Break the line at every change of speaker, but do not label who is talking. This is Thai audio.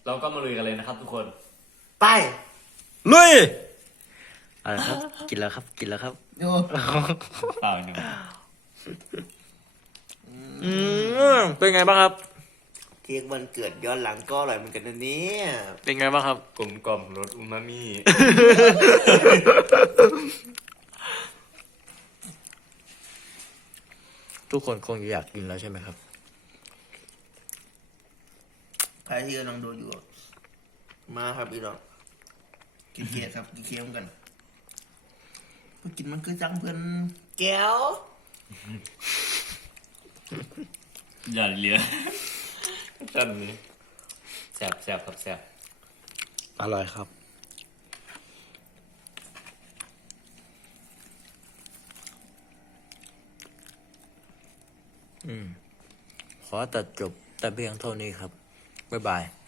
เราก็มาลุยกันเลยนะครับทุกคน
ไป
ลุยอะไรครับ กินแล้วครับ กินแล้วครับ
โอ้
เปล่าหนึ่ง
เป็นไงบ้างครับ
เค้กวันเกิดย้อนหลังก็อร่อยเหมือนกันนะเนี่ย
เป็นไงบ้างครับ
กลมกล่อมรสอูมามิ
ทุกคนคงอยากกินแล้วใช่ไหมครับ
ใครที่กำลังดูอยู่ มาครับพี่น้องกินเค้กครับกินเค้กกันเพื่อกินมันคือจังเพื่อนแก้ว
อย่าเหลือจันนี้แสบครับแสบ
อร่อยครับ ขอตัดจบแต่เพียงเท่านี้ครับ บ๊ายบาย